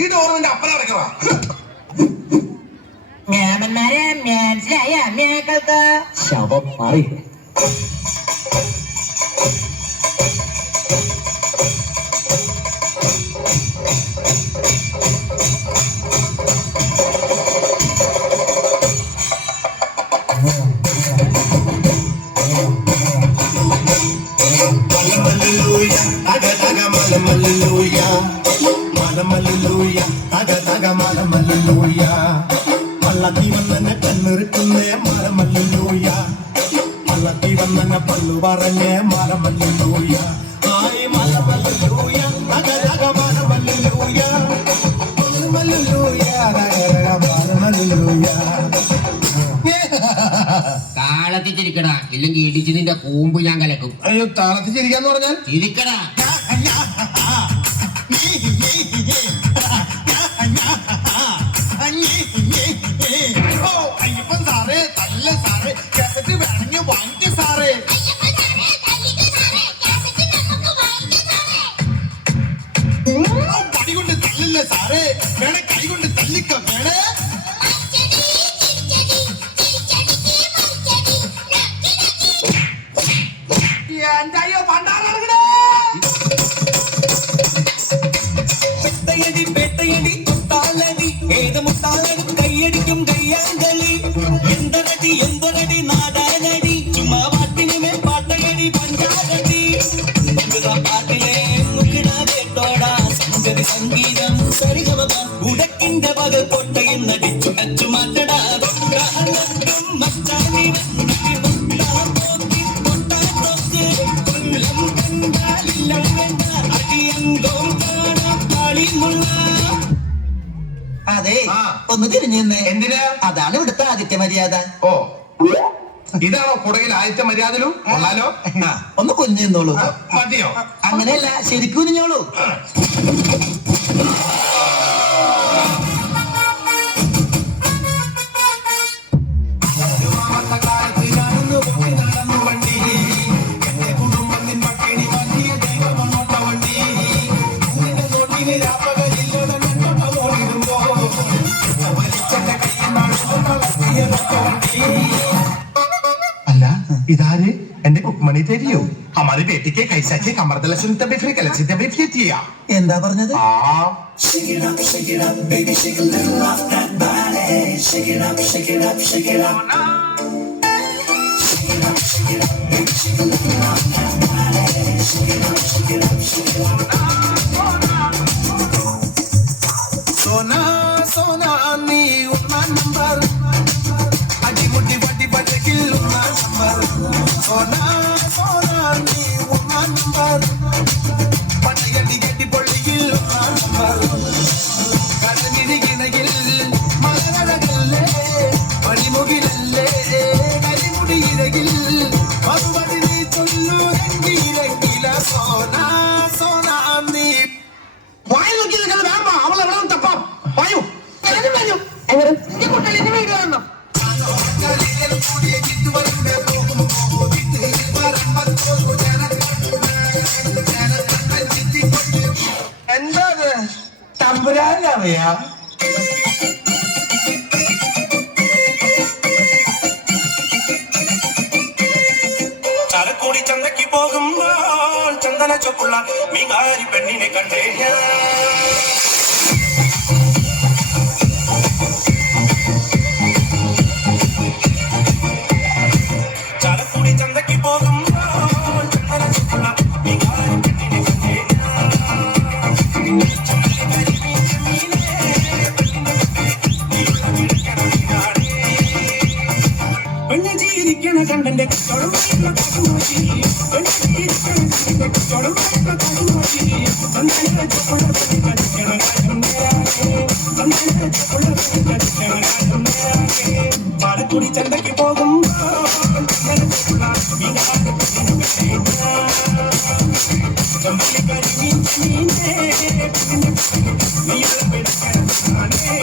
ഈ ഡോറിന്റെ അപ്പനടക്കവാ ഞാമന്മാരെ മനസ്സിലായ അമ്മയാക്കൾക്ക് ശവം മാറി പള്ളത്തി വന്നെ കണ്ണിറുക്കുന്നേ മലമല്ലൂയ പള്ളത്തി വന്നെ പള്ളു പറഞ്ഞേ മലമല്ലൂയ ആയി മലമല്ലൂയ തക മലമല്ലൂയ മലമല്ലൂയ മലമല്ലൂയ താളത്തിൽ ചിരിക്കടാ, ഇല്ലെങ്കിൽ ഇടിച്ച് നിന്റെ കൂമ്പ് ഞാൻ കലക്കും. അയ്യോ, താളത്തിൽ ചിരിക്കാന്ന് പറഞ്ഞാൽ ചിരിക്കടാ. അയ്യപ്പൻ സാറേ, തല്ല സാറേ, കാസറ്റ് വേണമെങ്കിൽ വാങ്ങിക്ക സാറേ. പടി കൊണ്ട് തല്ലില്ല സാറേ, വേണേ കൈ കൊണ്ട് തല്ലിക്ക വേണേ. എന്തായോ പണ്ടാറടങ്ങണേ പേട്ടയടി തൊട്ടാലടി ഏത് മുട്ടാലടി കൈയടിക്കും കയ്യാങ്കളി എന്തൊരടി നാടാനടി ചുമ്മാ പാട്ടിനുമേ പാട്ടയടി പഞ്ചാരടി പാട്ടിലെ കേട്ടോടാ സംഗതി സംഗീതം സരിഗമ ഉടക്കിന്റെ പകൽ കൊട്ടയിൽ നടിച്ചു നച്ചു മാറ്റടാ മച്ചാനി അതെ, ഒന്ന് തിരിഞ്ഞേ. എന്തിനാ? അതാണ് ഇവിടുത്തെ ആദിത്യ മര്യാദ. ഓ, ഇതാണോ കുടകിൽ ആദ്യത്തെ മര്യാദലും കൊള്ളാലോ. ഒന്ന് കുഞ്ഞിന്നോളൂ. മതിയോ? അങ്ങനെയല്ല, ശരിക്കും കുഞ്ഞോളൂ. അല്ല, ഇതാര്? എന്റെ കുക്മണി തരിയോ? हमारे बेटी के कैसा चे कमर दला सुनते भी फ्री कले चिते भी फ्री किया. എന്താ പറഞ്ഞത്? Shake it up, baby, shake a little off that body. Shake it up, shake it up, shake it up. Shake it up, shake it up, baby, shake a little off that body. Shake it up, shake it up, shake it up. Sona, sona, ni unna number. Adi muddi vadi vadi kill unna number. Sona, sona, ni unna number. Panayadi gedi polli kill unna number. Kadani ginagil magaragalle, pali mugilalle, kali mudi iragil, maruvadi ni tollu rangila sona, sona, ni. വായു നോക്കി നിൽക്കുന്നത് വേണ്ട, അവൾ എവിടെ തപ്പാം. വായു വായു ഈ കുട്ടലിന്റെ വീട് കാണണം. എന്താ തമ്പുരാനറിയാം. ചരക്കൂടി ചന്തയ്ക്ക് പോകുമ്പോൾ ചന്ദന ചൊപ്പുള്ള മീകാരി പെണ്ണിനെ കണ്ടേ ചരക്കൂടി ചന്തയ്ക്ക് പോകുമ്പോൾ ചന്ദന ചൊപ്പുള്ള മീകാരി പെണ്ണിനെ കണ്ടേ പെണ്ണ് ജീവിക്കണ കണ്ടന്റെ കച്ചവടം പാലക്കുടി ചന്തയ്ക്ക് പോകും ചെമ്പല്ലി കരിമീൻ ചെമീനേ, നീ ഇളവിടക്കരത്താനേ